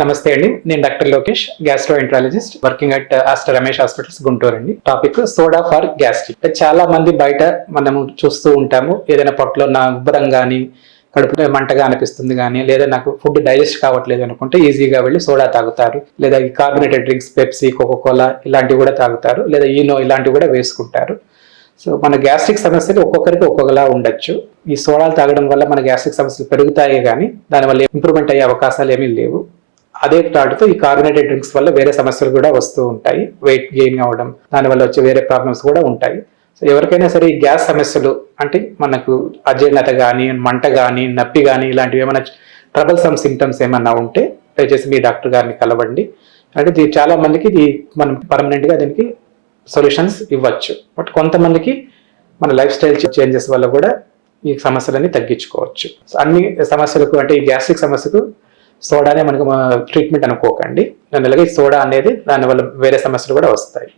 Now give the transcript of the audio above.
నమస్తే అండి, నేను doctor Lokesh, gastroenterologist working at Aster Ramesh hospitals Guntur అండి. Topic soda for gastric. చాలా మంది బయట మనము చూస్తూ ఉంటాము, ఏదైనా పొట్టలో నా ఉబ్బరం కానీ కడుపులో మంటగా అనిపిస్తుంది కానీ, లేదా నాకు ఫుడ్ డైజెస్ట్ కావట్లేదు అనుకుంటే ఈజీగా వెళ్ళి సోడా తాగుతారు, లేదా ఈ కార్బోనేటెడ్ డ్రింక్స్ పెప్సీ, కోకోకోలా ఇలాంటివి కూడా తాగుతారు, లేదా ఈనో ఇలాంటివి కూడా వేసుకుంటారు. సో మన గ్యాస్ట్రిక్ సమస్యలు ఒక్కొక్కరికి ఒక్కొక్కలా ఉండొచ్చు. ఈ సోడాలు తాగడం వల్ల మన గ్యాస్ట్రిక్ సమస్యలు పెరుగుతాయి కానీ దానివల్ల ఇంప్రూవ్మెంట్ అయ్యే అవకాశాలు ఏమీ లేవు. అదే తాడుతో ఈ కార్బోనేటెడ్ డ్రింక్స్ వల్ల వేరే సమస్యలు కూడా వస్తూ ఉంటాయి. వెయిట్ గెయిన్ అవ్వడం, దానివల్ల వచ్చే వేరే ప్రాబ్లమ్స్ కూడా ఉంటాయి. సో ఎవరికైనా సరే ఈ గ్యాస్ సమస్యలు అంటే మనకు అజీర్ణత కానీ, మంట కానీ, నొప్పి కానీ ఇలాంటివి ఏమైనా ట్రబుల్ సమ్ సిమ్టమ్స్ ఏమన్నా ఉంటే దయచేసి మీ డాక్టర్ గారిని కలవండి. అంటే చాలా మందికి ఇది మనం పర్మనెంట్గా దీనికి సొల్యూషన్స్ ఇవ్వచ్చు. బట్ కొంతమందికి మన లైఫ్ స్టైల్ చేంజెస్ వల్ల కూడా ఈ సమస్యలన్నీ తగ్గించుకోవచ్చు. అన్ని సమస్యలకు అంటే ఈ గ్యాస్ట్రిక్ సమస్యకు సోడానే మనకు ట్రీట్మెంట్ అనుకోకండి. దానివల్ల ఈ సోడా అనేది దానివల్ల వేరే సమస్యలు కూడా వస్తాయి.